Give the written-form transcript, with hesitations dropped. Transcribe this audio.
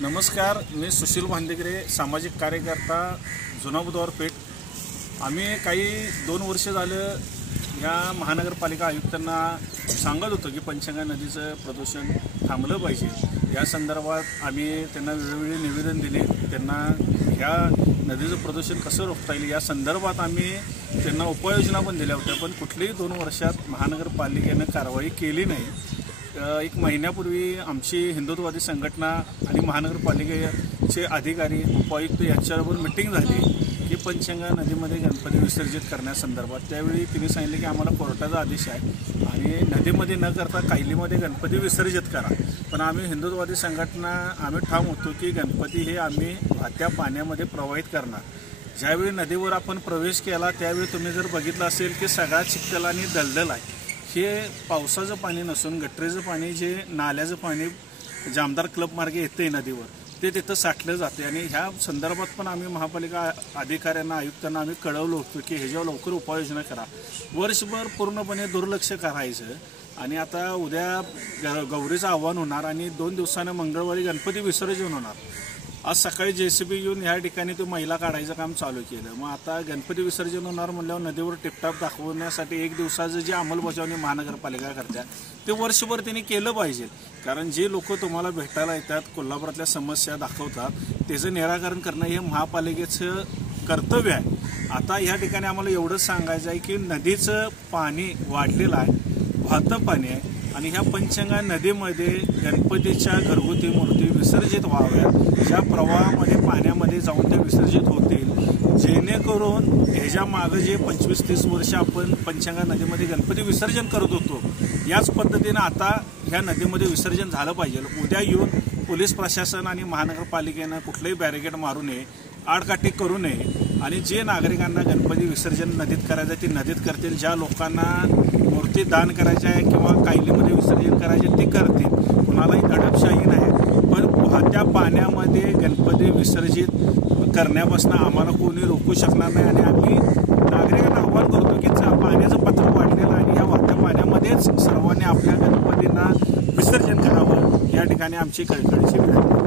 नमस्कार, मी सुशील भांडेकरे, सामाजिक कार्यकर्ता, जुना बुधवार पेठ। आम्ही काही 2 वर्ष झालं या महानगरपालिका आयुक्तांना सांगत होतो की पंचगंगा नदीचं प्रदूषण थांबलं पाहिजे। या संदर्भात आम्ही त्यांना वेळोवेळी निवेदन दिले। त्यांना ह्या नदीचं प्रदूषण कसं रोखता येईल या संदर्भात आम्ही त्यांना उपाययोजना पण दिल्या होत्या, पण कुठलीही 2 वर्षात महानगरपालिकेनं कारवाई केली नाही। 1 महिन्यापूर्वी आमची हिंदुत्ववादी संघटना आणि महानगरपालिकेचे अधिकारी, उपायुक्त यांच्याबरोबर मीटिंग झाली की पंचगंगा नदीमध्ये गणपती विसर्जित करण्यासंदर्भात। त्यावेळी तिने सांगितले की आम्हाला कोर्टाचा आदेश आहे आणि नदीमध्ये न करता कायलीमध्ये गणपती विसर्जित करा। पण आम्ही हिंदुत्ववादी संघटना आम्ही ठाम होतो की गणपती हे आम्ही वाहत्या पाण्यामध्ये प्रवाहित करणार। ज्यावेळी नदीवर आपण प्रवेश केला त्यावेळी तुम्ही जर बघितलं असेल की सगळा चिखल आणि दलदल आहे। हे पावसाचं पाणी नसून गटरीचं पाणी, जे नाल्याचं पाणी जामदार क्लब मार्गे येते नदीवर, ते तिथं साठलं जाते। आणि ह्या संदर्भात पण आम्ही महापालिका अधिकाऱ्यांना, आयुक्तांना आम्ही कळवलं होतं की ह्याच्यावर लवकर उपाययोजना करा। वर्षभर पूर्णपणे दुर्लक्ष करायचं आणि आता उद्या गौरीचं आव्हान होणार आणि 2 दिवसानं मंगळवारी गणपती विसर्जन होणार। आज सकाळी JCB येऊन ह्या ठिकाणी तो मैला काढायचं काम चालू केलं। मग आता गणपती विसर्जन होणार म्हणल्यावर नदीवर टिपटाप दाखवण्यासाठी 1 दिवसाचं जे अंमलबजावणी महानगरपालिका करतात ते वर्षभर त्यांनी केलं पाहिजे। कारण जे लोक तुम्हाला भेटायला येतात, कोल्हापुरातल्या समस्या दाखवतात, त्याचं निराकरण करणं हे महापालिकेचं कर्तव्य आहे। आता ह्या ठिकाणी आम्हाला एवढंच सांगायचं आहे की नदीचं पाणी वाढलेलं आहे, वाहतं पाणी आहे आणि ह्या पंचगंगा नदीमध्ये गणपतीच्या घरगुती मूर्ती विसर्जित व्हाव्यात, ज्या प्रवाहामध्ये पाण्यामध्ये जाऊन ते विसर्जित होतील, जेणेकरून ह्याच्या मागं जे 25-30 वर्ष आपण पंचगंगा नदीमध्ये गणपती विसर्जन करत होतो, याच पद्धतीनं आता ह्या नदीमध्ये विसर्जन झालं पाहिजे। उद्या येऊन पोलीस प्रशासन आणि महानगरपालिकेनं कुठलंही बॅरिकेड मारू नये, आडकाठी करू नये आणि जे नागरिकांना गणपती विसर्जन नदीत करायचं ते नदीत करतील, ज्या लोकांना मूर्ती दान करायची आहे किंवा कायलीमध्ये विसर्जन करायचे ते करतील। कुणालाही दडपशाही नाही, पण वाहत्या पाण्यामध्ये गणपती विसर्जित करण्यापासून आम्हाला कोणी रोखू शकणार नाही। आणि आम्ही नागरिकांना आवाहन करतो की पाण्याचं पात्र वाढलेलं आणि या वाहत्या पाण्यामध्येच सर्वांनी आपल्या गणपतींना विसर्जन करावं। या ठिकाणी आमची कळकळीची विनंती।